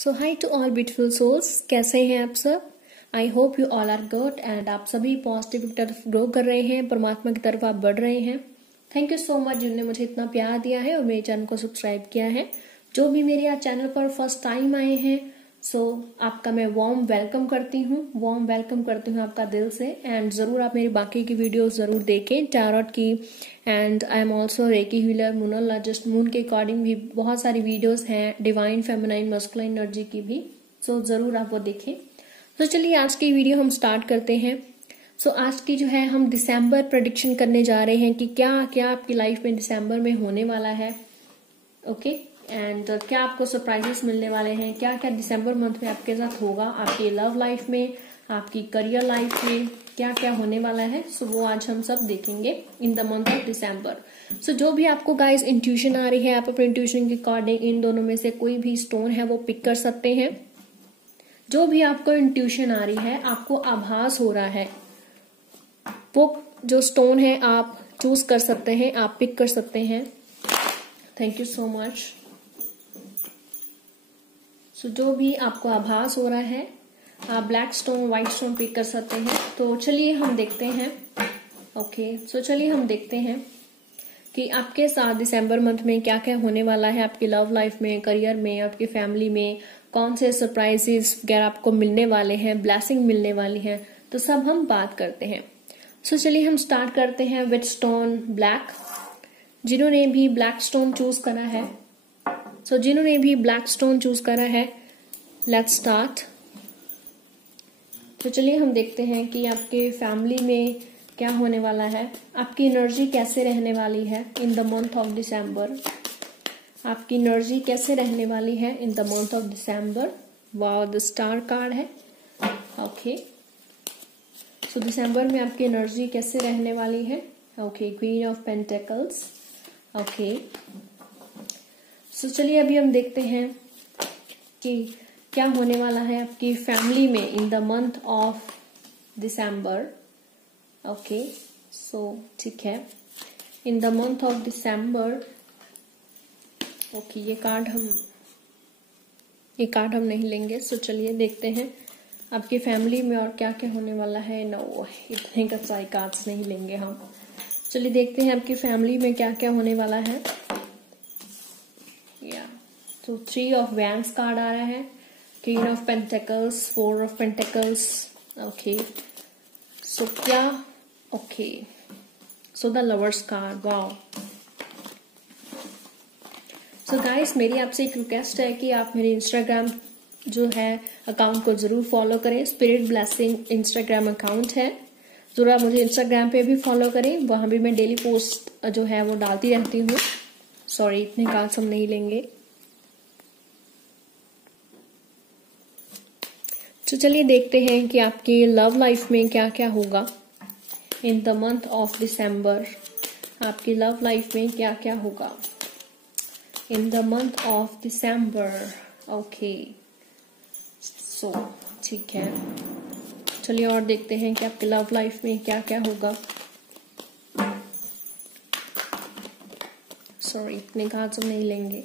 So hi to all beautiful souls, कैसे हैं आप सब। I hope you all are good and आप सभी पॉजिटिव की तरफ ग्रो कर रहे हैं, परमात्मा की तरफ आप बढ़ रहे हैं। थैंक यू सो मच जिन्होंने मुझे इतना प्यार दिया है और मेरे चैनल को सब्सक्राइब किया है। जो भी मेरे यहाँ चैनल पर फर्स्ट टाइम आए हैं आपका मैं वार्म वेलकम करती हूँ आपका दिल से। एंड जरूर आप मेरी बाकी की वीडियोस जरूर देखें, टैरोट की and I am also reiki healer, moonologist, moon के अकॉर्डिंग भी बहुत सारी वीडियोस हैं, डिवाइन फेमिनाइन मस्कुलाइन एनर्जी की भी। जरूर आप वो देखें। चलिए आज की वीडियो हम स्टार्ट करते हैं। आज की जो है हम दिसंबर प्रेडिक्शन करने जा रहे हैं कि क्या क्या आपकी लाइफ में दिसंबर में होने वाला है। ओके एंड क्या आपको सरप्राइजेस मिलने वाले हैं, क्या क्या दिसंबर मंथ में आपके साथ होगा, आपकी लव लाइफ में, आपकी करियर लाइफ में क्या क्या होने वाला है। वो आज हम सब देखेंगे in the month of December. जो भी आपको गाइस इंट्यूशन आ रही है, आप अपने इंट्यूशन के अकॉर्डिंग इन दोनों में से कोई भी स्टोन है वो पिक कर सकते हैं। जो भी आपको इंट्यूशन आ रही है, आपको आभास हो रहा है, वो जो स्टोन है आप चूज कर सकते हैं, आप पिक कर सकते हैं। Thank you so much. जो भी आपको आभास हो रहा है आप black stone, white stone pick कर सकते हैं। तो चलिए हम देखते हैं। चलिए हम देखते हैं कि आपके साथ दिसंबर मंथ में क्या क्या होने वाला है, आपकी लव लाइफ में, करियर में, आपकी फैमिली में कौन से सरप्राइजेस वगैरह आपको मिलने वाले हैं, ब्लेसिंग मिलने वाली है, तो सब हम बात करते हैं। चलिए हम स्टार्ट करते हैं विद स्टोन ब्लैक। जिन्होंने भी ब्लैक स्टोन चूज करा है, जिन्होंने भी ब्लैक स्टोन चूज करा है, लेट्स स्टार्ट। चलिए हम देखते हैं कि आपके फैमिली में क्या होने वाला है, आपकी एनर्जी कैसे रहने वाली है in the month of December. आपकी एनर्जी कैसे रहने वाली है in the month of December. Wow, the star card है। ओके दिसंबर में आपकी एनर्जी कैसे रहने वाली है। Queen of pentacles. चलिए अभी हम देखते हैं कि क्या होने वाला है आपकी फैमिली में in the month of December. ठीक है, in the month of December. ये कार्ड हम नहीं लेंगे। चलिए देखते हैं आपकी फैमिली में और क्या क्या होने वाला है। नो, इतने का सारे कार्ड्स नहीं लेंगे हम। चलिए देखते हैं आपकी फैमिली में क्या क्या होने वाला है। थ्री ऑफ वैंड्स कार्ड आ रहा है, queen of pentacles, four of pentacles. The lovers card. Wow. Guys मेरी आपसे एक रिक्वेस्ट है कि आप मेरे इंस्टाग्राम जो है अकाउंट को जरूर फॉलो करें। स्पिरिट ब्लेसिंग इंस्टाग्राम अकाउंट है, जरूर आप मुझे इंस्टाग्राम पे भी फॉलो करें। वहां भी मैं डेली पोस्ट जो है वो डालती रहती हूँ। सॉरी, इतने कार्ड्स हम नहीं लेंगे। चलिए देखते हैं कि आपकी लव लाइफ में क्या क्या होगा in the month of December. आपकी लव लाइफ में क्या क्या होगा in the month of December. ठीक है, चलिए और देखते हैं कि आपकी लव लाइफ में क्या क्या होगा। सॉरी, इतने कार्ड्स हम नहीं लेंगे।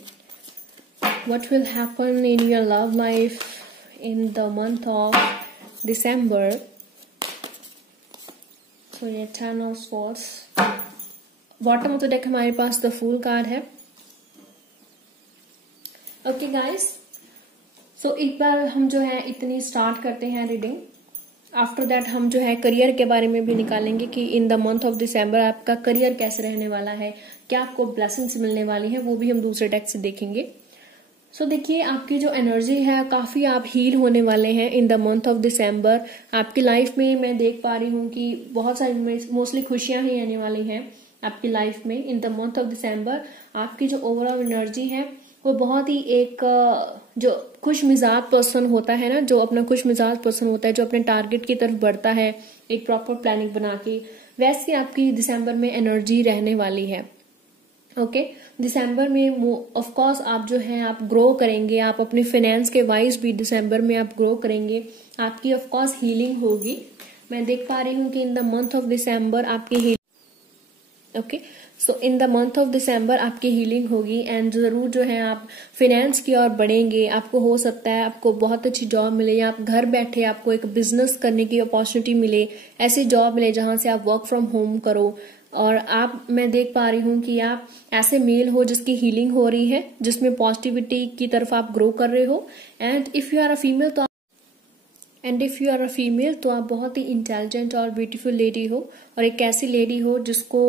What will happen in your love life in the month of December? ये 10 of Swords। Bottom of the deck हमारे पास द फूल कार्ड है। ओके गाइस, एक बार हम जो है इतनी स्टार्ट करते हैं रीडिंग। आफ्टर दैट हम जो है करियर के बारे में भी निकालेंगे कि in the month of December आपका करियर कैसे रहने वाला है, क्या आपको ब्लेसिंग्स मिलने वाली है, वो भी हम दूसरे डेक से देखेंगे। देखिए आपकी जो एनर्जी है, काफी आप हील होने वाले हैं in the month of December. आपकी लाइफ में मैं देख पा रही हूँ कि बहुत सारी मोस्टली खुशियां ही आने वाली हैं आपकी लाइफ में in the month of December. आपकी जो ओवरऑल एनर्जी है वो बहुत ही एक जो खुश मिजाज पर्सन होता है ना, जो अपना खुश मिजाज पर्सन होता है, जो अपने टारगेट की तरफ बढ़ता है एक प्रॉपर प्लानिंग बना के, वैसे आपकी दिसंबर में एनर्जी रहने वाली है। दिसंबर में ऑफ कोर्स आप जो है आप ग्रो करेंगे, आप अपने फाइनेंस के वाइज भी दिसंबर में आप ग्रो करेंगे। आपकी ऑफ कोर्स हीलिंग होगी। मैं देख पा रही हूँ कि in the month of December आपकी healing. So in the month of December आपकी हीलिंग होगी एंड जरूर जो है आप फाइनेंस की ओर बढ़ेंगे। आपको हो सकता है आपको बहुत अच्छी जॉब मिले या आप घर बैठे आपको एक बिजनेस करने की अपॉर्चुनिटी मिले, ऐसी जॉब मिले जहां से आप वर्क फ्रॉम होम करो। और मैं देख पा रही हूँ कि आप ऐसे मेल हो जिसकी हीलिंग हो रही है, जिसमें पॉजिटिविटी की तरफ आप ग्रो कर रहे हो। And if you are a female तो आप बहुत ही इंटेलिजेंट और ब्यूटीफुल लेडी हो, और एक ऐसी लेडी हो जिसको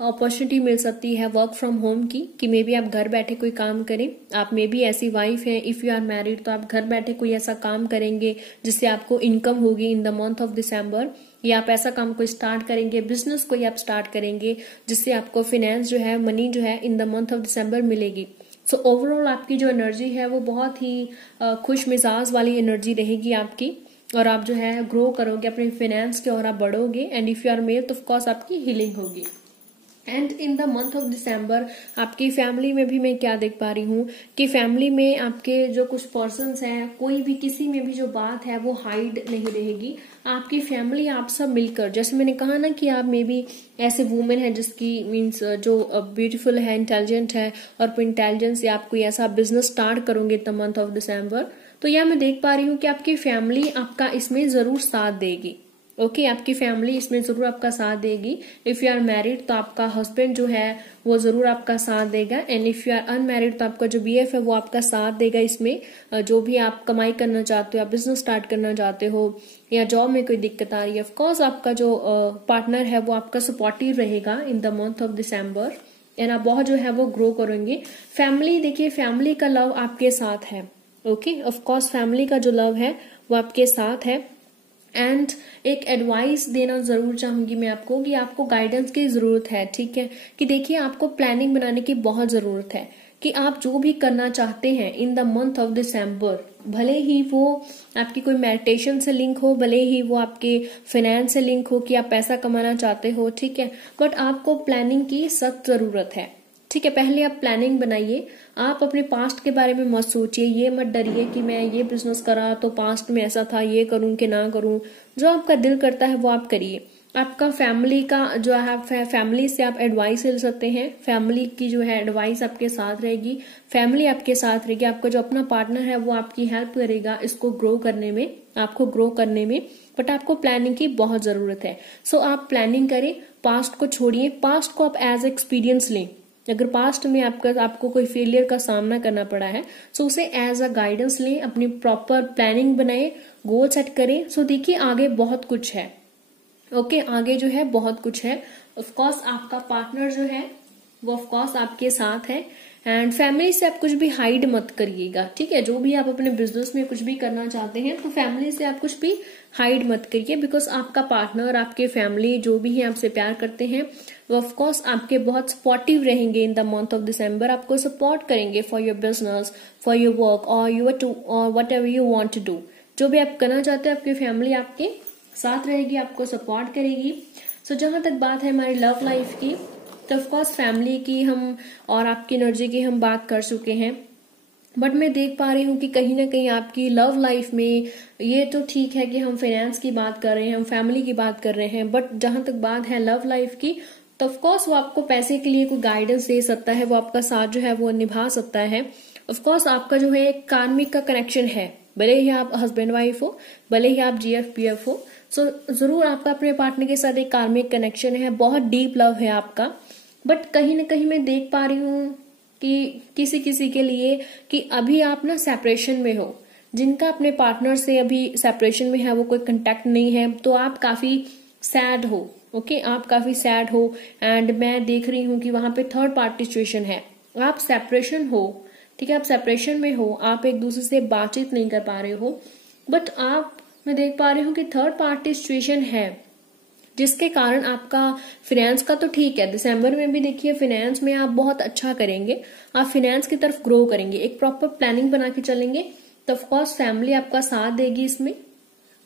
अपॉर्चुनिटी मिल सकती है वर्क फ्रॉम होम की, कि मे बी आप घर बैठे कोई काम करें। आप मे बी ऐसी वाइफ है, इफ यू आर मैरिड तो आप घर बैठे कोई ऐसा काम करेंगे जिससे आपको इनकम होगी in the month of December, या आप ऐसा काम को स्टार्ट करेंगे, बिजनेस कोई आप स्टार्ट करेंगे जिससे आपको फाइनेंस जो है, मनी जो है in the month of December मिलेगी। सो ओवरऑल आपकी जो एनर्जी है वो बहुत ही खुश मिजाज वाली एनर्जी रहेगी आपकी, और आप जो है ग्रो करोगे अपने फाइनेंस की ओर, आप बढ़ोगे। And if you are male तो ऑफकोर्स आपकी हीलिंग होगी। And in the month of December आपकी फैमिली में भी मैं क्या देख पा रही हूँ कि फैमिली में आपके जो कुछ पर्सन्स हैं, कोई भी किसी में भी जो बात है वो हाइड नहीं रहेगी। आपकी फैमिली आप सब मिलकर, जैसे मैंने कहा ना कि आप मे बी ऐसे वुमेन है जिसकी मीन्स जो ब्यूटीफुल है, इंटेलिजेंट है, और इंटेलिजेंस से आप कोई ऐसा बिजनेस स्टार्ट करोगे in the month of December, तो यह मैं देख पा रही हूँ कि आपकी फैमिली आपका इसमें जरूर साथ देगी। ओके, आपकी फैमिली इसमें जरूर आपका साथ देगी। इफ यू आर मैरिड तो आपका हस्बैंड जो है वो जरूर आपका साथ देगा, and if you are unmarried तो आपका जो बीएफ है वो आपका साथ देगा। इसमें जो भी आप कमाई करना चाहते हो, आप बिजनेस स्टार्ट करना चाहते हो, या जॉब में कोई दिक्कत आ रही है, ऑफकोर्स आपका जो पार्टनर है वो आपका सपोर्टिव रहेगा in the month of December, and आप बहुत जो है वो ग्रो करेंगे। फैमिली, देखिए फैमिली का लव आपके साथ है। ओके, ऑफकोर्स फैमिली का जो लव है वो आपके साथ है। एंड एक एडवाइस देना जरूर चाहूंगी मैं आपको कि आपको गाइडेंस की जरूरत है। ठीक है, कि देखिए आपको प्लानिंग बनाने की बहुत जरूरत है कि आप जो भी करना चाहते हैं in the month of December, भले ही वो आपकी कोई मेडिटेशन से लिंक हो, भले ही वो आपके फाइनेंस से लिंक हो कि आप पैसा कमाना चाहते हो, ठीक है, बट आपको प्लानिंग की सख्त जरूरत है। ठीक है, पहले आप प्लानिंग बनाइए। आप अपने पास्ट के बारे में मत सोचिए, ये मत डरिए कि मैं ये बिजनेस करा तो पास्ट में ऐसा था, ये करूं कि ना करूं। जो आपका दिल करता है वो आप करिए। आपका फैमिली का जो है, फैमिली से आप एडवाइस ले सकते हैं। फैमिली की जो है एडवाइस आपके साथ रहेगी, फैमिली आपके साथ रहेगी। आपका जो अपना पार्टनर है वो आपकी हेल्प करेगा इसको ग्रो करने में, आपको ग्रो करने में, बट आपको प्लानिंग की बहुत जरूरत है। सो आप प्लानिंग करें, पास्ट को छोड़िए, पास्ट को आप एज एक्सपीरियंस लें। अगर पास्ट में आपको कोई फेलियर का सामना करना पड़ा है सो उसे एज अ गाइडेंस लें, अपनी प्रॉपर प्लानिंग बनाएं, गोल सेट करें। सो देखिए आगे बहुत कुछ है। ओके, आगे जो है बहुत कुछ है। ऑफकोर्स आपका पार्टनर जो है वो ऑफकोर्स आपके साथ है, एंड फैमिली से आप कुछ भी हाइड मत करिएगा। ठीक है, जो भी आप अपने बिजनेस में कुछ भी करना चाहते हैं तो फैमिली से आप कुछ भी हाइड मत करिए, बिकॉज आपका पार्टनर, आपके फैमिली जो भी है आपसे प्यार करते हैं वो ऑफकोर्स आपके बहुत सपोर्टिव रहेंगे in the month of December. आपको सपोर्ट करेंगे for your business, for your work और whatever you want to do. जो भी आप करना चाहते हैं आपकी फैमिली आपके साथ रहेगी, आपको सपोर्ट करेगी। सो जहां तक बात है हमारी लव लाइफ की, तो ऑफकोर्स फैमिली की हम और आपकी एनर्जी की हम बात कर चुके हैं, बट मैं देख पा रही हूँ कि कहीं ना कहीं आपकी लव लाइफ में, ये तो ठीक है कि हम फाइनेंस की बात कर रहे हैं, हम फैमिली की बात कर रहे हैं, बट जहां तक बात है लव लाइफ की, तो ऑफकोर्स वो आपको पैसे के लिए कोई गाइडेंस दे सकता है, वो आपका साथ जो है वो निभा सकता है। ऑफकोर्स आपका जो है एक कार्मिक का कनेक्शन है, भले ही आप हस्बैंड वाइफ हो, भले ही आप GF-PF हो, सो जरूर आपका अपने पार्टनर के साथ एक कार्मिक कनेक्शन है, बहुत डीप लव है आपका। बट कहीं ना कहीं मैं देख पा रही हूँ कि किसी किसी के लिए कि अभी आप ना सेपरेशन में हो, जिनका अपने पार्टनर से अभी सेपरेशन में है वो कोई कांटेक्ट नहीं है, तो आप काफी सैड हो। ओके, आप काफी सैड हो, एंड मैं देख रही हूँ कि वहां पे थर्ड पार्टी सिचुएशन है। आप सेपरेशन हो, ठीक है, आप सेपरेशन में हो, आप एक दूसरे से बातचीत नहीं कर पा रहे हो, बट मैं देख पा रही हूँ कि थर्ड पार्टी सिचुएशन है, जिसके कारण आपका फाइनेंस का तो ठीक है, दिसंबर में भी देखिए फाइनेंस में आप बहुत अच्छा करेंगे, आप फाइनेंस की तरफ ग्रो करेंगे, एक प्रॉपर प्लानिंग बना के चलेंगे, तो ऑफकोर्स फैमिली आपका साथ देगी इसमें।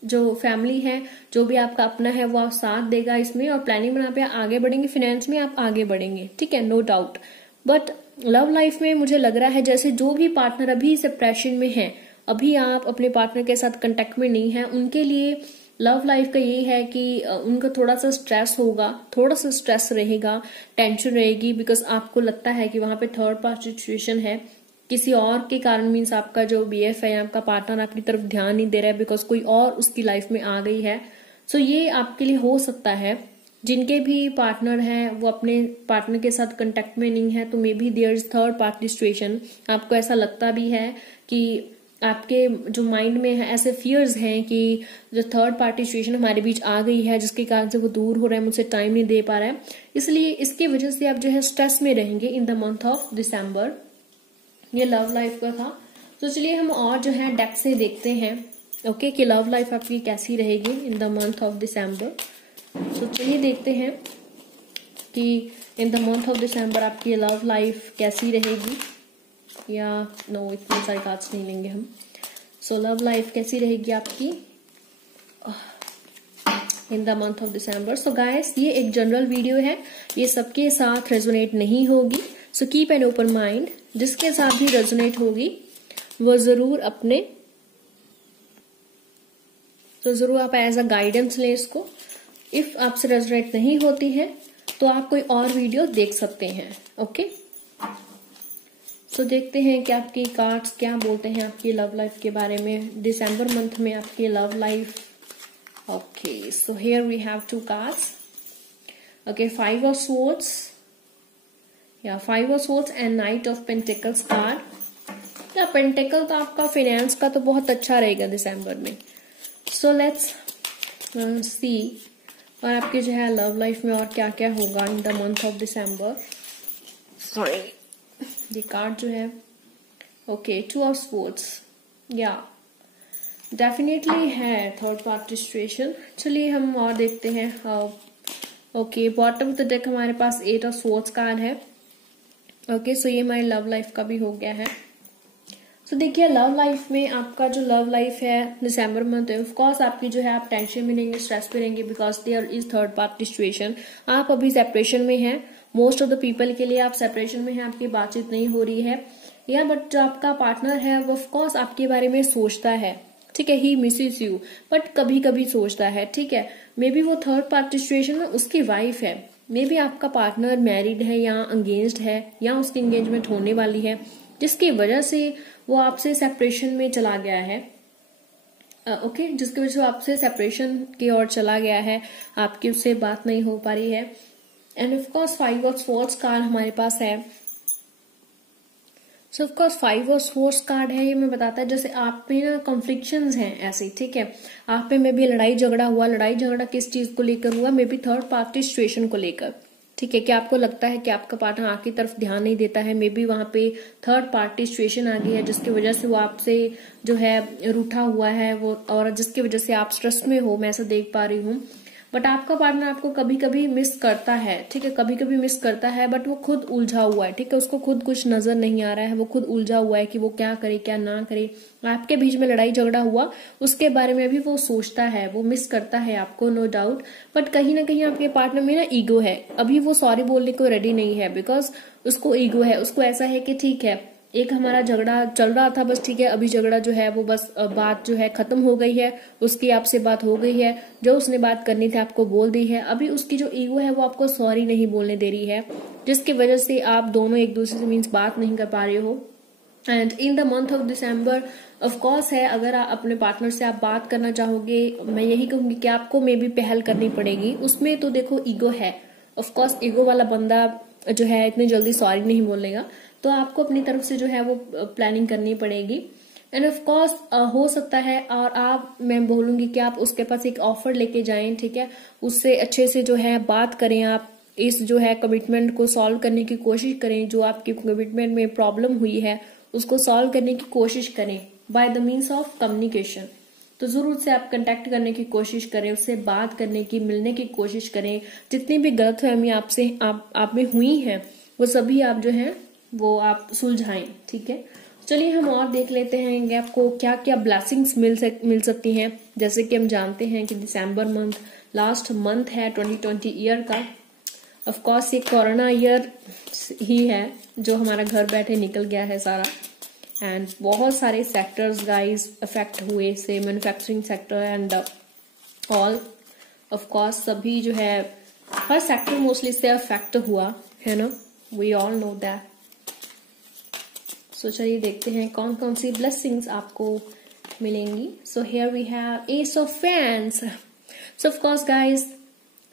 जो फैमिली है, जो भी आपका अपना है वो आप साथ देगा इसमें, और प्लानिंग बना पे आगे बढ़ेंगे, फाइनेंस में आप आगे बढ़ेंगे, ठीक है, no doubt. But love life में मुझे लग रहा है जैसे जो भी पार्टनर अभी सेपरेशन में है, अभी आप अपने पार्टनर के साथ कांटेक्ट में नहीं है, उनके लिए लव लाइफ का ये है कि उनका थोड़ा सा स्ट्रेस होगा, थोड़ा सा स्ट्रेस रहेगा, टेंशन रहेगी, बिकॉज आपको लगता है कि वहां पे थर्ड पार्टी सिचुएशन है किसी और के कारण। मीन्स आपका जो BF है या आपका पार्टनर आपकी तरफ ध्यान नहीं दे रहा है बिकॉज कोई और उसकी लाइफ में आ गई है। सो ये आपके लिए हो सकता है। जिनके भी पार्टनर हैं वो अपने पार्टनर के साथ कांटेक्ट में नहीं है, तो maybe there is third party situation. आपको ऐसा लगता भी है कि आपके जो माइंड में है ऐसे फियर्स हैं कि जो थर्ड पार्टी सिचुएशन हमारे बीच आ गई है जिसके कारण से वो दूर हो रहा है, मुझसे टाइम नहीं दे पा रहा है, इसलिए इसकी वजह से आप जो है स्ट्रेस में रहेंगे in the month of December. ये लव लाइफ का था। तो चलिए हम और जो है डेप्थ से देखते हैं ओके कि लव लाइफ आपकी कैसी रहेगी in the month of December. तो चलिए देखते हैं कि in the month of December आपकी लव लाइफ कैसी रहेगी, या नो इतने सारे कार्ड्स नहीं लेंगे हम। सो लव लाइफ कैसी रहेगी आपकी in the month of December. So guys ये एक जनरल वीडियो है, ये सबके साथ रेजोनेट नहीं होगी। So keep an open mind, जिसके साथ भी रेजोनेट होगी वो जरूर आप एज अ गाइडेंस लें इसको। इफ आपसे रेजोनेट नहीं होती है तो आप कोई और वीडियो देख सकते हैं ओके। सो देखते हैं कि आपकी कार्ड्स क्या बोलते हैं आपकी लव लाइफ के बारे में, दिसंबर मंथ में आपकी love life. Okay so here we have 2 cards okay, 5 of swords या 5 of swords and knight of pentacles card. या पेंटिकल तो आपका फाइनेंस का तो बहुत अच्छा रहेगा दिसंबर में। सो लेट्स सी और आपके जो है लव लाइफ में और क्या क्या होगा in the month of December. Sorry ये कार्ड जो है ओके 2 ऑफ स्वॉर्ड्स, या डेफिनेटली है थर्ड पार्टी सिचुएशन। चलिए हम और देखते हैं। Okay bottom of the deck हमारे पास 8 ऑफ स्वॉर्ड्स कार्ड है ओके। सो ये हमारी लव लाइफ का भी हो गया है। सो देखिए लव लाइफ में आपका जो लव लाइफ है दिसंबर मंथ है, ऑफकोर्स आपकी जो है आप टेंशन में रहेंगे, स्ट्रेस में रहेंगे because there is third party situation. आप अभी सेपरेशन में हैं, मोस्ट ऑफ द पीपल के लिए आप सेपरेशन में हैं, आपकी बातचीत नहीं हो रही है, या बट जो आपका पार्टनर है वो ऑफकोर्स आपके बारे में सोचता है, ठीक है, ही मिसेस यू, बट कभी कभी सोचता है, ठीक है। मे बी वो थर्ड पार्टी सिचुएशन में उसकी वाइफ है, मे बी आपका पार्टनर मैरिड है या एंगेज्ड है या उसकी एंगेजमेंट होने वाली है, जिसकी वजह से वो आपसे सेपरेशन में चला गया है ओके जिसकी वजह से वो आपसे सेपरेशन की ओर चला गया है, आपकी उससे बात नहीं हो पा रही है। End of course 5 of swords card हमारे पास है। So of course 5 of swords card है, ये मैं बताता है जैसे आप में ना कॉन्फ्लिक्शंस हैं ऐसे, ठीक है, आप में भी लड़ाई झगड़ा हुआ, लड़ाई झगड़ा किस चीज को लेकर हुआ, may be third party situation को लेकर, ठीक है, कि आपको लगता है कि आपका पार्टनर आपकी तरफ ध्यान नहीं देता है, मे बी वहां पे थर्ड पार्टी सिचुएशन आ गई है जिसकी वजह से वो आपसे जो है रूठा हुआ है वो, और जिसकी वजह से आप स्ट्रेस में हो, मैं ऐसा देख पा रही हूँ। बट आपका पार्टनर आपको कभी कभी मिस करता है, ठीक है, कभी कभी मिस करता है, बट वो खुद उलझा हुआ है, ठीक है, उसको खुद कुछ नजर नहीं आ रहा है, वो खुद उलझा हुआ है कि वो क्या करे क्या ना करे। आपके बीच में लड़ाई झगड़ा हुआ उसके बारे में भी वो सोचता है, वो मिस करता है आपको, नो डाउट। बट कहीं ना कहीं आपके पार्टनर में ना ईगो है, अभी वो सॉरी बोलने को रेडी नहीं है बिकॉज उसको ईगो है, उसको ऐसा है कि ठीक है एक हमारा झगड़ा चल रहा था बस, ठीक है, अभी झगड़ा जो है वो बस बात जो है खत्म हो गई है, उसकी आपसे बात हो गई है, जो उसने बात करनी थी आपको बोल दी है, अभी उसकी जो ईगो है वो आपको सॉरी नहीं बोलने दे रही है, जिसकी वजह से आप दोनों एक दूसरे से मीन्स बात नहीं कर पा रहे हो। And in the month of December of course है, अगर आप अपने पार्टनर से आप बात करना चाहोगे, मैं यही कहूंगी कि आपको मे भी पहल करनी पड़ेगी। उसमें तो देखो ईगो है, ऑफ कोर्स ईगो वाला बंदा जो है इतनी जल्दी सॉरी नहीं बोलेगा, तो आपको अपनी तरफ से जो है वो प्लानिंग करनी पड़ेगी। एंड ऑफ कोर्स हो सकता है, और आप मैं बोलूंगी कि आप उसके पास एक ऑफर लेके जाएं, ठीक है, उससे अच्छे से जो है बात करें, आप इस जो है कमिटमेंट को सॉल्व करने की कोशिश करें, जो आपकी कमिटमेंट में प्रॉब्लम हुई है उसको सॉल्व करने की कोशिश करें by the means of communication. तो जरूर से आप कांटेक्ट करने की कोशिश करें, उससे बात करने की, मिलने की कोशिश करें, जितनी भी गलतफहमी आपसे आप में हुई है वो सभी आप जो है वो आप सुलझाएं, ठीक है। चलिए हम और देख लेते हैं कि आपको क्या क्या ब्लेसिंग्स मिल सकती हैं। जैसे कि हम जानते हैं कि दिसंबर मंथ लास्ट मंथ है 2020 ईयर का, ऑफ कोर्स ये कोरोना ईयर ही है जो हमारा घर बैठे निकल गया है सारा, एंड बहुत सारे सेक्टर्स गाइस अफेक्ट हुए, से manufacturing sector and all of course सभी जो है हर सेक्टर मोस्टली इससे अफेक्ट हुआ है ना, we all know that. So चलिए देखते हैं कौन कौन सी ब्लेसिंग्स आपको मिलेंगी। So here we have ace of fans. So of course guys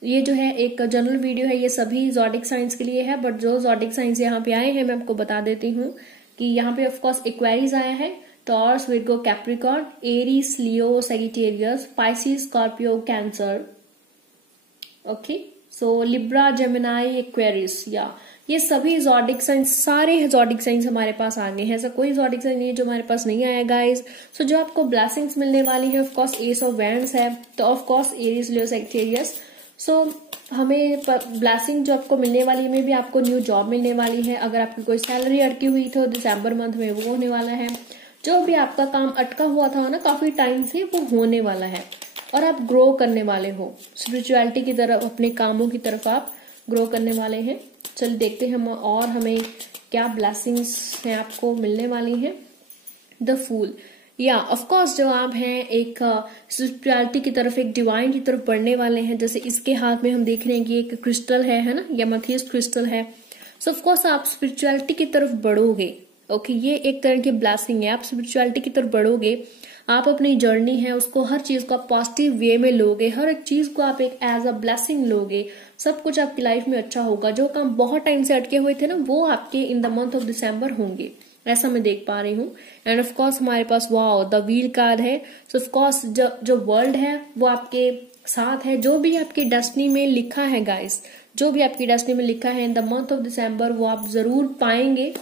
ये जो है एक जनरल वीडियो है, ये सभी ज़ोडिक साइंस के लिए है, बट जो ज़ोडिक साइंस यहाँ पे आए हैं मैं आपको बता देती हूँ कि यहाँ पे ऑफ कोर्स एक्वेरियस आया है, taurus, virgo, capricorn, aries, leo, sagittarius, pisces, scorpio, cancer. Okay, so libra, gemini, aquarius, या ये सभी ज़ोडिक साइंस, सारे ज़ोडिक साइंस हमारे पास आ गए हैं। ऐसा कोई ज़ोडिक साइंस नहीं है जो हमारे पास नहीं आया गाइस। सो जो आपको ब्लेसिंग्स मिलने वाली है of course ace of wands है, तो of course aries, leo, sagittarius. So हमें ब्लेसिंग जो आपको मिलने वाली में भी आपको न्यू जॉब मिलने वाली है। अगर आपकी कोई सैलरी अटकी हुई तो दिसंबर मंथ में वो होने वाला है। जो भी आपका काम अटका हुआ था ना काफी टाइम से, वो होने वाला है और आप ग्रो करने वाले हो स्पिरिचुअलिटी की तरफ, अपने कामों की तरफ आप ग्रो करने वाले हैं। चलिए देखते हैं हम और हमें क्या ब्लेसिंग्स हैं आपको मिलने वाली हैं। द फूल, या ऑफ कोर्स जो आप हैं एक स्पिरिचुअलिटी की तरफ, एक डिवाइन की तरफ बढ़ने वाले हैं। जैसे इसके हाथ में हम देख रहे हैं कि एक क्रिस्टल है ना, या एमेथिस्ट क्रिस्टल है। सो ऑफ कोर्स आप स्पिरिचुअलिटी की तरफ बढ़ोगे। ओके, ये एक तरह की ब्लेसिंग है, आप स्पिरिचुअलिटी की तरफ बढ़ोगे। आप अपनी जर्नी है उसको, हर चीज को आप पॉजिटिव वे में लोगे, हर एक चीज को आप एक एज अ ब्लेसिंग लोगे। सब कुछ आपकी लाइफ में अच्छा होगा। जो काम बहुत टाइम से अटके हुए थे ना, वो आपके in the month of December होंगे, ऐसा मैं देख पा रही हूँ। एंड ऑफ कोर्स हमारे पास वाओ द व्हील कार्ड है। सो ऑफ कोर्स जो वर्ल्ड है वो आपके साथ है। जो भी आपकी डेस्टिनी में लिखा है गाइस, जो भी आपकी डेस्टिनी में लिखा है in the month of December, वो आप जरूर पाएंगे।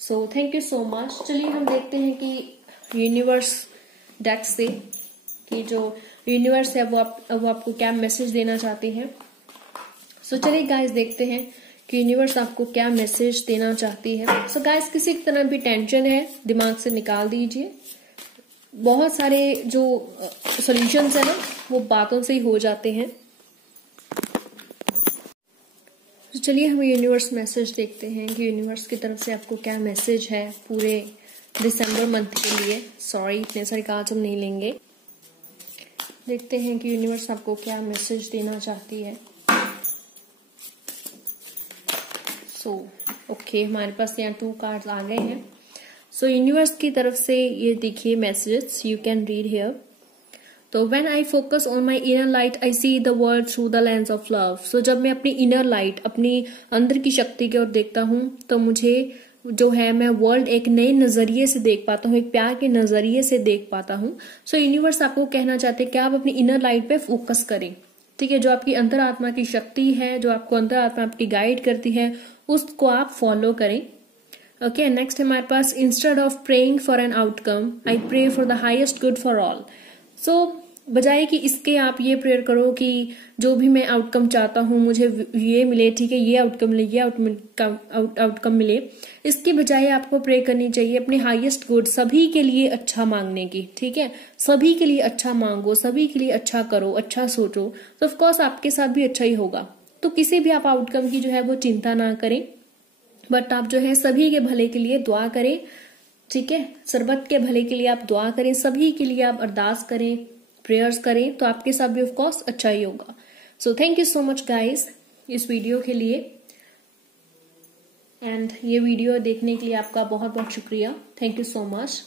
So thank you so much. चलिए हम देखते हैं कि यूनिवर्स डेक से कि जो यूनिवर्स है वो आपको क्या मैसेज देना चाहती है। सो चलिए गाइस देखते हैं कि यूनिवर्स आपको क्या मैसेज देना चाहती है। सो गाइस किसी तरह भी टेंशन है दिमाग से निकाल दीजिए। बहुत सारे जो सॉल्यूशंस है ना वो बातों से ही हो जाते हैं। तो चलिए हम यूनिवर्स मैसेज देखते हैं कि यूनिवर्स की तरफ से आपको क्या मैसेज है पूरे दिसंबर मंथ के लिए। सॉरी इतने सारे कार्ड्स हम नहीं लेंगे। देखते हैं कि यूनिवर्स आपको क्या मैसेज देना चाहती है। ओके हमारे पास यहाँ 2 कार्ड्स आ गए हैं। सो यूनिवर्स की तरफ से ये देखिए messages, you can read here. तो when I focus on my inner light I see the world through the lens of love. So जब मैं अपनी इनर लाइट, अपनी अंदर की शक्ति की ओर देखता हूँ तो मुझे जो है मैं वर्ल्ड एक नए नजरिए से देख पाता हूँ, एक प्यार के नजरिए से देख पाता हूँ। सो यूनिवर्स आपको कहना चाहते हैं कि आप अपनी इनर लाइट पे फोकस करें। ठीक है, जो आपकी अंतर आत्मा की शक्ति है, जो आपको अंतर आत्मा आपकी गाइड करती है, उसको आप फॉलो करें। ओके, नेक्स्ट हमारे पास instead of praying for an outcome I pray for the highest good for all. So बजाय कि इसके आप ये प्रेयर करो कि जो भी मैं आउटकम चाहता हूँ मुझे ये मिले, ठीक है, ये आउटकम मिले, ये आउटकम मिले, इसके बजाय आपको प्रे करनी चाहिए अपने हाईएस्ट गुड, सभी के लिए अच्छा मांगने की। ठीक है, सभी के लिए अच्छा मांगो, सभी के लिए अच्छा करो, अच्छा सोचो, तो ऑफ कोर्स आपके साथ भी अच्छा ही होगा। तो किसी भी आप आउटकम की जो है वो चिंता ना करें, बट आप जो है सभी के भले के लिए दुआ करें। ठीक है, सरबत के भले के लिए आप दुआ करें, सभी के लिए आप अरदास करें, प्रेयर्स करें, तो आपके साथ भी ऑफ कोर्स अच्छा ही होगा। So thank you so much guys इस वीडियो के लिए, एंड ये वीडियो देखने के लिए आपका बहुत बहुत शुक्रिया। Thank you so much.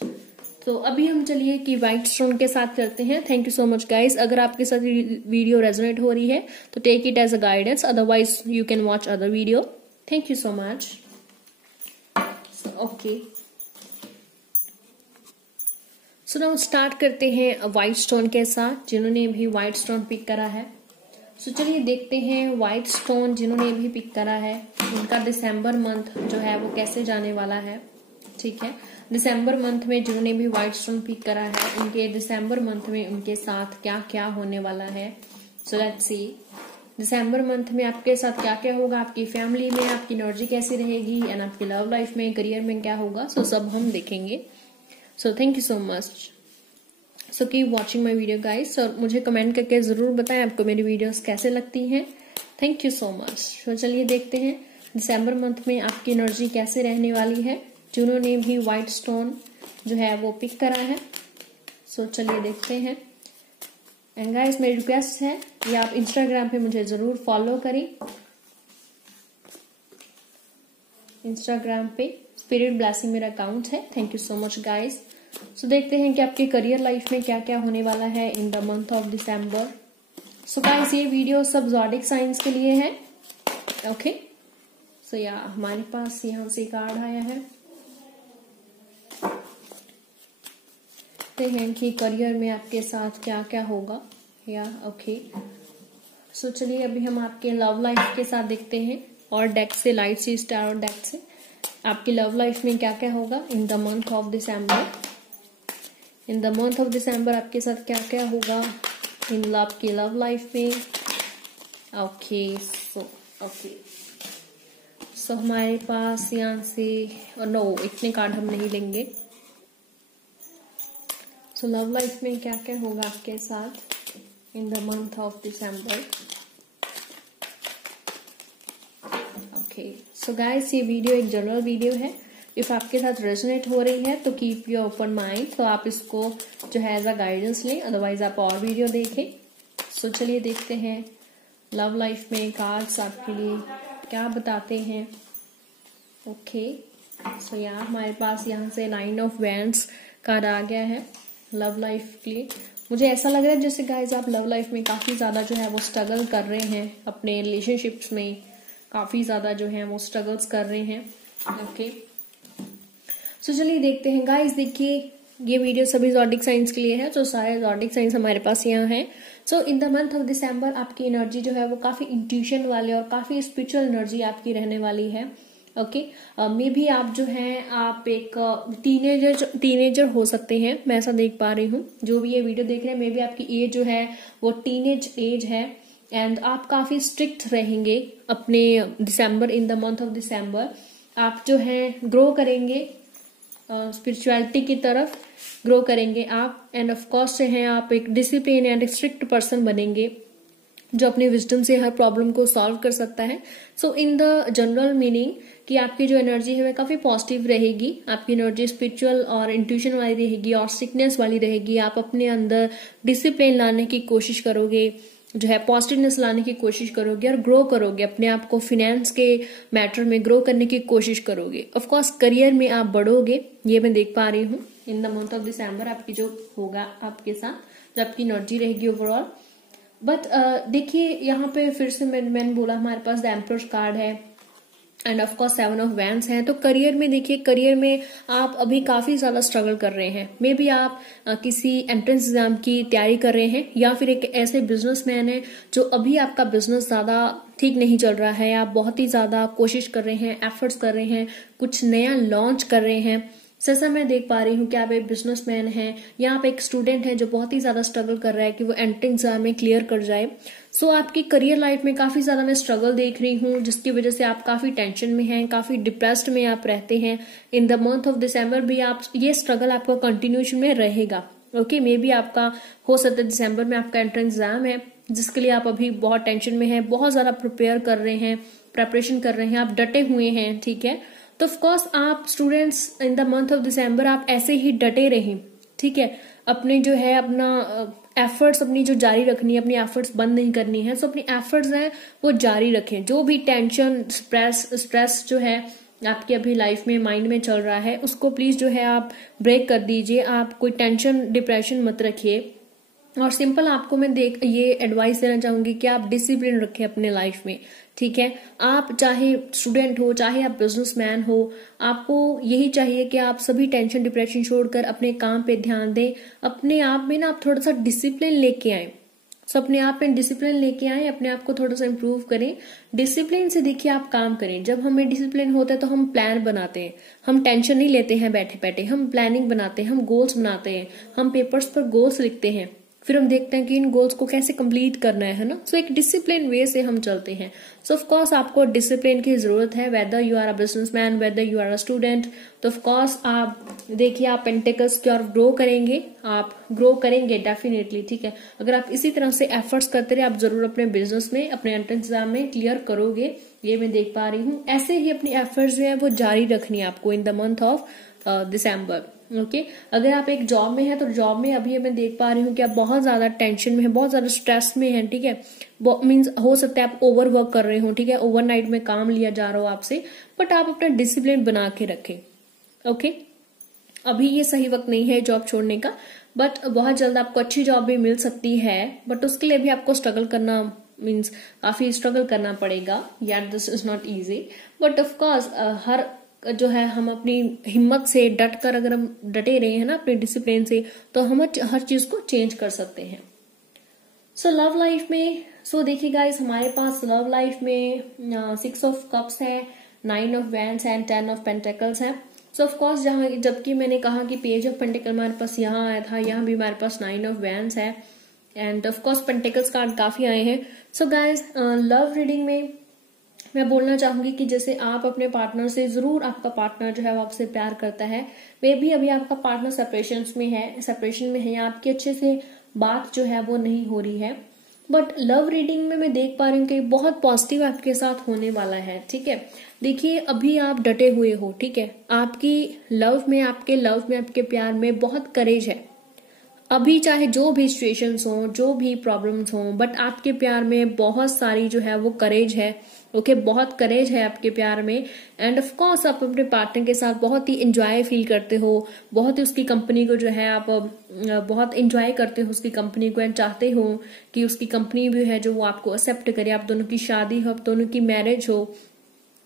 तो अभी हम चलिए कि व्हाइट स्टोन के साथ करते हैं। Thank you so much guys. अगर आपके साथ वीडियो रेजोनेट हो रही है तो take it as a guidance, otherwise you can watch other video. Thank you so much. Okay, so now start करते हैं व्हाइट स्टोन के साथ, जिन्होंने भी व्हाइट स्टोन पिक करा है। सो चलिए देखते हैं व्हाइट स्टोन जिन्होंने भी पिक करा है उनका दिसंबर मंथ जो है वो कैसे जाने वाला है। ठीक है, दिसंबर मंथ में जिन्होंने भी व्हाइट स्टोन पिक करा है उनके दिसंबर मंथ में उनके साथ क्या क्या होने वाला है। So let's see December month में आपके साथ क्या क्या होगा, आपकी फैमिली में आपकी एनर्जी कैसी रहेगी, एंड आपकी लव लाइफ में, करियर में क्या होगा। सो सब हम देखेंगे। So thank you so much. So keep watching my video guys, और मुझे कमेंट करके जरूर बताएं आपको मेरी वीडियोस कैसे लगती हैं। Thank you so much. So चलिए देखते हैं दिसंबर मंथ में आपकी एनर्जी कैसे रहने वाली है जिन्होंने भी व्हाइट स्टोन जो है वो पिक करा है। सो चलिए देखते हैं। एंड गाइस मेरी रिक्वेस्ट है कि आप इंस्टाग्राम पे मुझे जरूर फॉलो करें। इंस्टाग्राम पे स्पिरिट ब्लेसिंग मेरा अकाउंट है। Thank you so much guys. So देखते हैं कि आपके करियर लाइफ में क्या क्या होने वाला है in the month of December. So guys ये वीडियो सब ज़ोडिक साइंस के लिए है। ओके सो या हमारे पास यहाँ से कार्ड आया है। देखते हैं कि करियर में आपके साथ क्या क्या होगा या ओके। सो चलिए अभी हम आपके लव लाइफ के साथ देखते हैं और डेक से, लाइट सी स्टार और डेक से आपकी लव लाइफ में क्या क्या होगा in the month of December. In the month of December आपके साथ क्या क्या होगा इन लव की लव लाइफ में। ओके सो हमारे पास यहाँ से नो इतने कार्ड हम नहीं लेंगे। सो लव लाइफ में क्या क्या होगा आपके साथ in the month of December. Okay so guys ये वीडियो एक जनरल वीडियो है। इफ आपके साथ रेजोनेट हो रही है तो कीप योर ओपन माइंड, तो आप इसको जो है एज अ गाइडेंस लें, अदरवाइज आप और वीडियो देखें। सो चलिए देखते हैं लव लाइफ में कार्ड्स आपके लिए क्या बताते हैं। ओके सो यहाँ हमारे पास यहाँ से 9 ऑफ वैंड्स कार्ड आ गया है लव लाइफ के लिए। मुझे ऐसा लग रहा है जैसे गाइस आप लव लाइफ में काफी ज्यादा जो है वो स्ट्रगल कर रहे हैं, अपने रिलेशनशिप्स में काफी ज्यादा जो है वो स्ट्रगल्स कर रहे हैं। ओके सो चलिए देखते हैं गाइस। देखिए ये वीडियो सभी ज़ोडिक साइंस के लिए है, तो सारे ज़ोडिक साइंस हमारे पास यहाँ हैं। So in the month of December आपकी एनर्जी जो है वो काफी इंट्यूशन वाले और काफी स्पिरिचुअल एनर्जी आपकी रहने वाली है। ओके मे भी आप जो हैं आप एक टीनेजर हो सकते हैं, मैं ऐसा देख पा रही हूँ। जो भी ये वीडियो देख रहे हैं मे भी आपकी एज जो है वो टीनेज एज है एंड आप काफी स्ट्रिक्ट रहेंगे अपने December, in the month of December. आप जो है ग्रो करेंगे स्पिरिचुअलिटी की तरफ, ग्रो करेंगे आप एंड ऑफ कोर्स जो है आप एक डिसिप्लिन एंड स्ट्रिक्ट पर्सन बनेंगे जो अपने विजडम से हर प्रॉब्लम को सॉल्व कर सकता है। सो इन द जनरल मीनिंग कि आपकी जो एनर्जी है वह काफी पॉजिटिव रहेगी। आपकी एनर्जी स्पिरिचुअल और इंट्यूशन वाली रहेगी और सिकनेस वाली रहेगी। आप अपने अंदर डिसिप्लिन लाने की कोशिश करोगे, जो है पॉजिटिवनेस लाने की कोशिश करोगे और ग्रो करोगे, अपने आप को फिनेंस के मैटर में ग्रो करने की कोशिश करोगे। ऑफ कोर्स करियर में आप बढ़ोगे, ये मैं देख पा रही हूँ in the month of December आपकी जो होगा आपके साथ, जो आपकी एनर्जी रहेगी ओवरऑल। बट देखिए यहाँ पे फिर से मैंने बोला हमारे पास द एम्परर कार्ड है end of course 7 of wands हैं। तो करियर में देखिए, करियर में आप अभी काफी ज्यादा स्ट्रगल कर रहे हैं। मे बी आप किसी एंट्रेंस एग्जाम की तैयारी कर रहे हैं या फिर एक ऐसे बिजनेसमैन है जो अभी आपका बिजनेस ज्यादा ठीक नहीं चल रहा है। आप बहुत ही ज्यादा कोशिश कर रहे हैं, एफर्ट्स कर रहे हैं, कुछ नया लॉन्च कर रहे हैं। जैसा मैं देख पा रही हूँ कि आप एक बिजनेसमैन हैं या आप एक स्टूडेंट हैं जो बहुत ही ज्यादा स्ट्रगल कर रहा है कि वो एंट्रेंस एग्जाम में क्लियर कर जाए। सो आपकी करियर लाइफ में काफी ज्यादा मैं स्ट्रगल देख रही हूँ, जिसकी वजह से आप काफी टेंशन में हैं, काफी डिप्रेस्ड में आप रहते हैं। In the month of December भी आप ये स्ट्रगल आपका कंटिन्यूशन में रहेगा। ओके मे बी आपका हो सकता है दिसंबर में आपका एंट्रेंस एग्जाम है जिसके लिए आप अभी बहुत टेंशन में हैं, बहुत ज्यादा प्रिपेयर कर रहे हैं, प्रेपरेशन कर रहे हैं, आप डटे हुए हैं। ठीक है, तो ऑफ कोर्स आप students in the month of December आप ऐसे ही डटे रहें। ठीक है, अपने जो है अपना एफर्ट्स अपनी जो जारी रखनी है, अपनी एफर्ट्स बंद नहीं करनी है। सो अपनी एफर्ट्स हैं वो जारी रखें। जो भी टेंशन स्ट्रेस जो है आपकी अभी लाइफ में माइंड में चल रहा है उसको प्लीज जो है आप ब्रेक कर दीजिए। आप कोई टेंशन डिप्रेशन मत रखिए। और सिंपल आपको मैं ये एडवाइस देना चाहूंगी कि आप डिसिप्लिन रखें अपने लाइफ में। ठीक है, आप चाहे स्टूडेंट हो चाहे आप बिजनेसमैन हो, आपको यही चाहिए कि आप सभी टेंशन डिप्रेशन छोड़कर अपने काम पे ध्यान दें। अपने आप में ना आप थोड़ा सा डिसिप्लिन लेके आए। सो अपने आप में डिसिप्लिन लेके आए, अपने आप को थोड़ा सा इम्प्रूव करें। डिसिप्लिन से देखिए आप काम करें। जब हमें डिसिप्लिन होता है तो हम प्लान बनाते हैं, हम टेंशन नहीं लेते हैं बैठे बैठे, हम प्लानिंग बनाते हैं, हम गोल्स बनाते हैं, हम पेपर्स पर गोल्स लिखते हैं, फिर हम देखते हैं कि इन गोल्स को कैसे कंप्लीट करना है ना। सो एक डिसिप्लिन वे से हम चलते हैं। सो ऑफ कोर्स आपको डिसिप्लिन की जरूरत है, whether you are a businessman, whether you are a student. तो ऑफ कोर्स आप देखिए आप पेंटिकल्स की ओर ग्रो करेंगे, आप ग्रो करेंगे डेफिनेटली। ठीक है, अगर आप इसी तरह से एफर्ट्स करते रहे आप जरूर अपने बिजनेस में, अपने एंट्रेंस एग्जाम में क्लियर करोगे, ये मैं देख पा रही हूँ। ऐसे ही अपनी एफर्ट्स जो है वो जारी रखनी है आपको in the month of December. Okay, अगर आप एक जॉब में है तो जॉब में अभी मैं देख पा रही हूँ कि आप बहुत ज्यादा टेंशन में है, बहुत ज्यादा स्ट्रेस में है, ठीक है। मीन्स हो सकता है आप ओवर वर्क कर रहे हो, ठीक है, ओवरनाइट में काम लिया जा रहा हो आपसे, बट आप अपना डिसिप्लिन बना के रखें। ओके, अभी ये सही वक्त नहीं है जॉब छोड़ने का, बट बहुत जल्द आपको अच्छी जॉब भी मिल सकती है, बट उसके लिए भी आपको स्ट्रगल करना मीन्स काफी स्ट्रगल करना पड़ेगा यार, this is not easy. But of course हर जो है हम अपनी हिम्मत से डट कर अगर हम डटे रहे हैं ना अपने डिसिप्लिन से, तो हम हर चीज को चेंज कर सकते हैं। सो लव लाइफ में देखिए गाइस, हमारे पास लव लाइफ में 6 ऑफ कप्स है, 9 of wands and 10 of pentacles है। सो ऑफ कोर्स जबकि मैंने कहा कि पेज ऑफ पेंटिकल हमारे पास यहाँ आया था, यहाँ भी हमारे पास 9 ऑफ वैंड्स है end of course pentacles card काफी आए हैं। सो गाइस, लव रीडिंग में मैं बोलना चाहूंगी कि जैसे आप अपने पार्टनर से जरूर, आपका पार्टनर जो है वो आपसे प्यार करता है, वे भी अभी आपका पार्टनर सेपरेशन में है या आपकी अच्छे से बात जो है वो नहीं हो रही है, बट लव रीडिंग में मैं देख पा रही हूँ कि बहुत पॉजिटिव आपके साथ होने वाला है, ठीक है। देखिए अभी आप डटे हुए हो, ठीक है, आपकी लव में, आपके प्यार में बहुत करेज है। अभी चाहे जो भी सिचुएशंस हो, जो भी प्रॉब्लम्स हो, बट आपके प्यार में बहुत सारी जो है वो करेज है। ओके, बहुत करेज है आपके प्यार में एंड ऑफ कोर्स आप अपने पार्टनर के साथ बहुत ही एंजॉय फील करते हो, बहुत ही उसकी कंपनी को जो है आप बहुत एंजॉय करते हो उसकी कंपनी को एंड चाहते हो कि उसकी कंपनी भी है जो वो आपको एक्सेप्ट करे, आप दोनों की शादी हो, आप दोनों की मैरिज हो।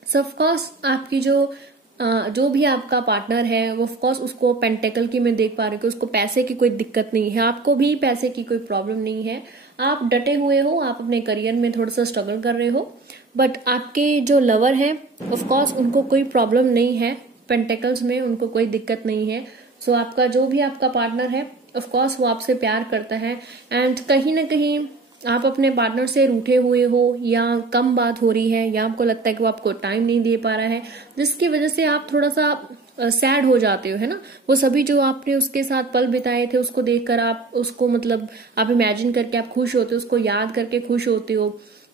सो ऑफ कोर्स आपकी जो भी आपका पार्टनर है वो ऑफकोर्स उसको पेंटेकल की मैं देख पा रही हूँ कि उसको पैसे की कोई दिक्कत नहीं है, आपको भी पैसे की कोई प्रॉब्लम नहीं है, आप डटे हुए हो, आप अपने करियर में थोड़ा सा स्ट्रगल कर रहे हो, बट आपके जो लवर हैं ऑफकोर्स उनको कोई प्रॉब्लम नहीं है, पेंटेकल्स में उनको कोई दिक्कत नहीं है। सो आपका जो भी आपका पार्टनर है ऑफकोर्स वो आपसे प्यार करता है एंड कहीं ना कहीं आप अपने पार्टनर से रूठे हुए हो या कम बात हो रही है या आपको लगता है कि वो आपको टाइम नहीं दे पा रहा है, जिसकी वजह से आप थोड़ा सा सैड हो जाते हो, है ना। वो सभी जो आपने उसके साथ पल बिताए थे उसको देखकर आप उसको मतलब आप इमेजिन करके आप खुश होते हो, उसको याद करके खुश होते हो,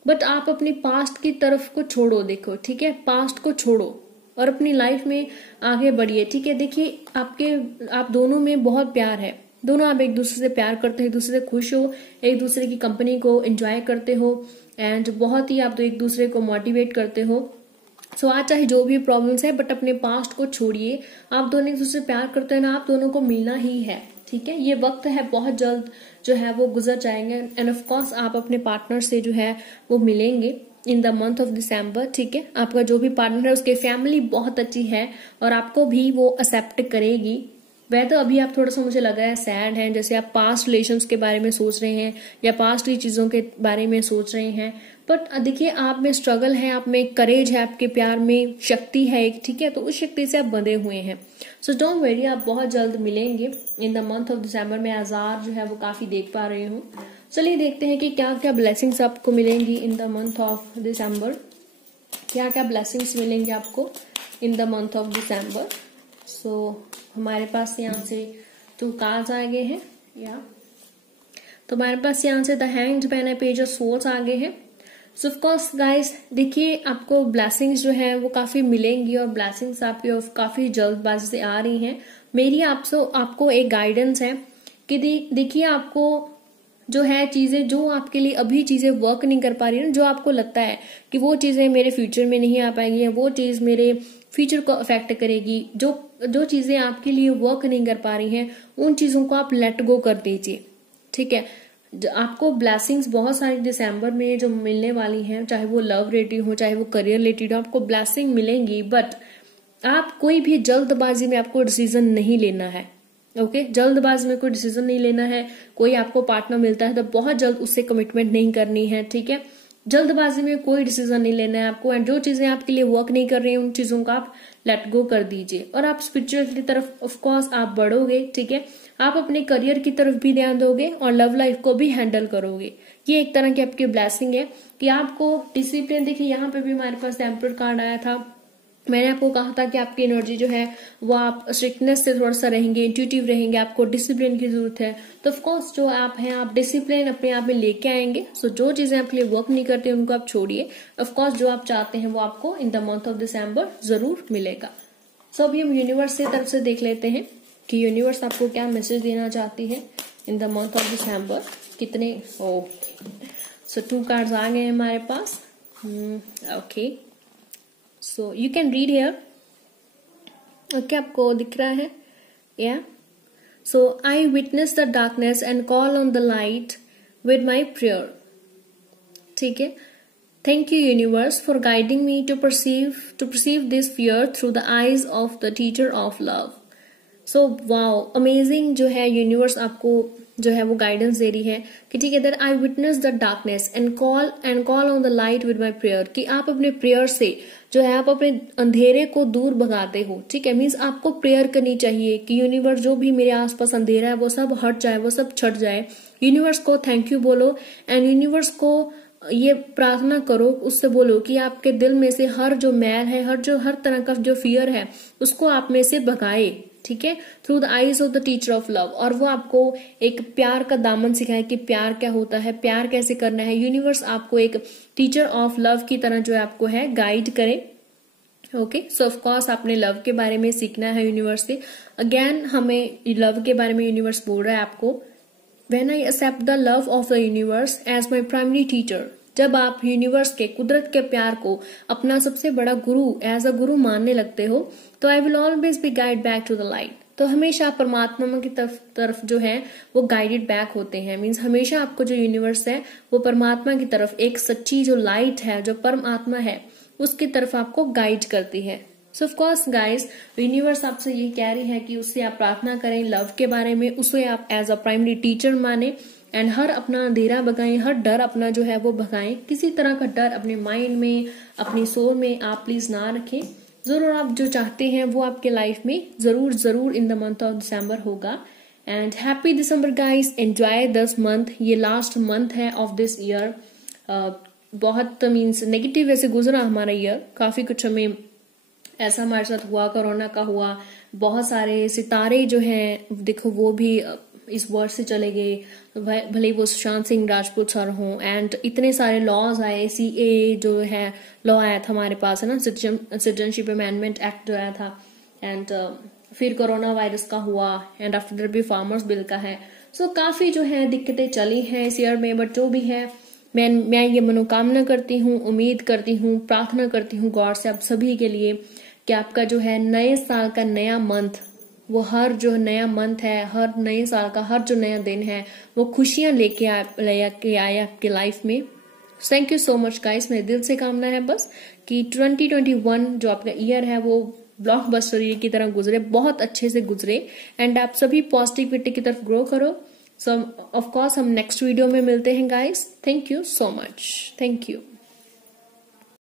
बट आप अपनी पास्ट की तरफ को छोड़ो, देखो ठीक है, पास्ट को छोड़ो और अपनी लाइफ में आगे बढ़िए, ठीक है। देखिए आप दोनों में बहुत प्यार है, दोनों आप एक दूसरे से प्यार करते हो, एक दूसरे से खुश हो, एक दूसरे की कंपनी को एंजॉय करते हो एंड बहुत ही आप तो एक दूसरे को मोटिवेट करते हो। सो आज चाहे जो भी प्रॉब्लम्स है बट अपने पास्ट को छोड़िए, आप दोनों एक दूसरे से प्यार करते हैं ना, आप दोनों को मिलना ही है, ठीक है। ये वक्त है बहुत जल्द जो है वो गुजर जाएंगे एंड ऑफ कोर्स आप अपने पार्टनर से जो है वो मिलेंगे in the month of December, ठीक है। आपका जो भी पार्टनर है उसकी फैमिली बहुत अच्छी है और आपको भी वो एक्सेप्ट करेगी। वह तो अभी आप थोड़ा सा मुझे लगा है सैड है, जैसे आप पास्ट रिलेशंस के बारे में सोच रहे हैं या पास्ट की चीजों के बारे में सोच रहे हैं, बट देखिए आप में स्ट्रगल है, आप में करेज है, आपके प्यार में शक्ति है एक, ठीक है, तो उस शक्ति से आप बंधे हुए हैं। सो डोंट वरी, आप बहुत जल्द मिलेंगे in the month of December में। आजार जो है वो काफी देख पा रही हूँ। चलिए देखते हैं कि क्या क्या ब्लेसिंग्स आपको मिलेंगी in the month of December, क्या क्या ब्लेसिंग्स मिलेंगे आपको in the month of December. So हमारे पास यहाँ से 2 कार्ड्स आ गए हैं या तो हमारे पास यहाँ से द हैंग्ड मैन है, पेज ऑफ सोर्ड्स आ गए हैं। सो ऑफ कोर्स गाइस, देखिए आपको ब्लेसिंग्स जो है वो काफी मिलेंगी और ब्लेसिंग्स आपकी काफी जल्दबाजी से आ रही हैं। मेरी आपको एक गाइडेंस है कि देखिए आपको जो है चीजें, जो आपके लिए अभी चीजें वर्क नहीं कर पा रही है, जो आपको लगता है कि वो चीजें मेरे फ्यूचर में नहीं आ पाएंगी या वो चीज मेरे फ्यूचर को अफेक्ट करेगी, जो चीजें आपके लिए वर्क नहीं कर पा रही हैं, उन चीजों को आप लेट गो कर दीजिए, ठीक है। आपको ब्लेसिंग्स बहुत सारी दिसंबर में जो मिलने वाली हैं, चाहे वो लव रिलेटेड हो, चाहे वो करियर रिलेटेड हो, आपको ब्लेसिंग मिलेंगी, बट आप कोई भी जल्दबाजी में आपको डिसीजन नहीं लेना है। ओके, जल्दबाजी में कोई डिसीजन नहीं लेना है। कोई आपको पार्टनर मिलता है तो बहुत जल्द उससे कमिटमेंट नहीं करनी है, ठीक है। जल्दबाजी में कोई डिसीजन नहीं लेना है आपको एंड जो चीजें आपके लिए वर्क नहीं कर रही हैं उन चीजों का आप लेट गो कर दीजिए और आप स्पिरिचुअल की तरफ ऑफ कोर्स आप बढ़ोगे, ठीक है। आप अपने करियर की तरफ भी ध्यान दोगे और लव लाइफ को भी हैंडल करोगे। ये एक तरह की आपकी ब्लेसिंग है कि आपको डिसिप्लिन, देखिए यहाँ पे भी हमारे पास एम्परर कार्ड आया था। मैंने आपको कहा था कि आपकी एनर्जी जो है वो आप स्ट्रिक्टनेस से थोड़ा सा रहेंगे, इंट्यूटिव रहेंगे, आपको डिसिप्लिन की जरूरत है। तो ऑफकोर्स जो आप हैं आप डिसिप्लिन अपने आप में लेके आएंगे। सो जो चीजें आपके लिए वर्क नहीं करती उनको आप छोड़िए। ऑफकोर्स जो आप चाहते हैं वो आपको in the month of December जरूर मिलेगा। सो अभी हम यूनिवर्स की तरफ से देख लेते हैं कि यूनिवर्स आपको क्या मैसेज देना चाहती है इन द मंथ ऑफ दिसंबर। कितने सो 2 कार्ड्स आ गए हमारे पास। Okay, so you can read here. Okay, आपको दिख रहा है? या so I witness the darkness and call on the light with my prayer. ठीक है, thank you universe for guiding me to perceive this fear through the eyes of the teacher of love. So wow, amazing जो है universe आपको जो है वो guidance दे रही है कि ठीक है, that I witness the darkness and call on the light with my prayer, कि आप अपने प्रेयर से जो है आप अपने अंधेरे को दूर भगाते हो। ठीक है, मीन्स आपको प्रेयर करनी चाहिए कि यूनिवर्स जो भी मेरे आसपास अंधेरा है वो सब हट जाए, वो सब छट जाए। यूनिवर्स को थैंक यू बोलो एंड यूनिवर्स को ये प्रार्थना करो, उससे बोलो कि आपके दिल में से हर जो मैल है, हर तरह का जो फियर है उसको आप में से भगाए। ठीक है, through the eyes of the teacher of love, और वो आपको एक प्यार का दामन सिखाए कि प्यार क्या होता है, प्यार कैसे करना है। यूनिवर्स आपको एक टीचर ऑफ लव की तरह जो है आपको है गाइड करे। ओके, सो ऑफ कोर्स आपने लव के बारे में सीखना है यूनिवर्स से। अगेन हमें लव के बारे में यूनिवर्स बोल रहा है आपको, when I accept the love of the universe as my primary teacher, जब आप यूनिवर्स के, कुदरत के प्यार को अपना सबसे बड़ा गुरु, एज अ गुरु मानने लगते हो, तो I will always be guide back to the light. तो हमेशा परमात्मा की तरफ जो है वो गाइडेड बैक होते हैं। मीन्स हमेशा आपको जो यूनिवर्स है वो परमात्मा की तरफ, एक सच्ची जो लाइट है, जो परमात्मा है, उसकी तरफ आपको गाइड करती है। So of course guys, universe आपसे ये कह रही है कि उससे आप प्रार्थना करें लव के बारे में, उसे आप एज अ प्राइमरी टीचर माने एंड हर अपना अंधेरा भगाएं, हर डर अपना जो है वो भगाएं। किसी तरह का डर अपने माइंड में, अपनी सोल में आप प्लीज ना रखें। जरूर आप जो चाहते हैं वो आपके लाइफ में जरूर in the month of December होगा। And happy December guys, enjoy this month. ये लास्ट मंथ है ऑफ दिस ईयर। बहुत मीन्स नेगेटिव वैसे गुजरा हमारा ईयर, काफी कुछ हमें ऐसा हमारे साथ हुआ, कोरोना का हुआ, बहुत सारे सितारे जो हैं देखो वो भी इस वर्ष से चले गए, भले वो सुशांत सिंह राजपूत सर हों, एंड इतने सारे लॉज आए, CAA जो है लॉ आया था हमारे पास, है ना, सिटीजनशिप अमेंडमेंट एक्ट जो आया था, एंड फिर कोरोना वायरस का हुआ, एंड आफ्टर दैट भी फार्मर्स बिल का है। सो काफी जो है दिक्कतें चली हैं इस ईयर में, बट जो भी है मैं ये मनोकामना करती हूँ, उम्मीद करती हूँ, प्रार्थना करती हूँ गॉड से आप सभी के लिए कि आपका जो है नए साल का नया मंथ, वो हर जो नया मंथ है, हर नए साल का हर जो नया दिन है, वो खुशियां लेके आए आपके लाइफ में। Thank you so much guys, मेरे दिल से कामना है बस कि 2021 जो आपका ईयर है वो ब्लॉकबस्टर ईयर की तरह गुजरे, बहुत अच्छे से गुजरे, एंड आप सभी पॉजिटिविटी की तरफ ग्रो करो। सो ऑफ कोर्स हम नेक्स्ट वीडियो में मिलते हैं guys. Thank you so much, thank you.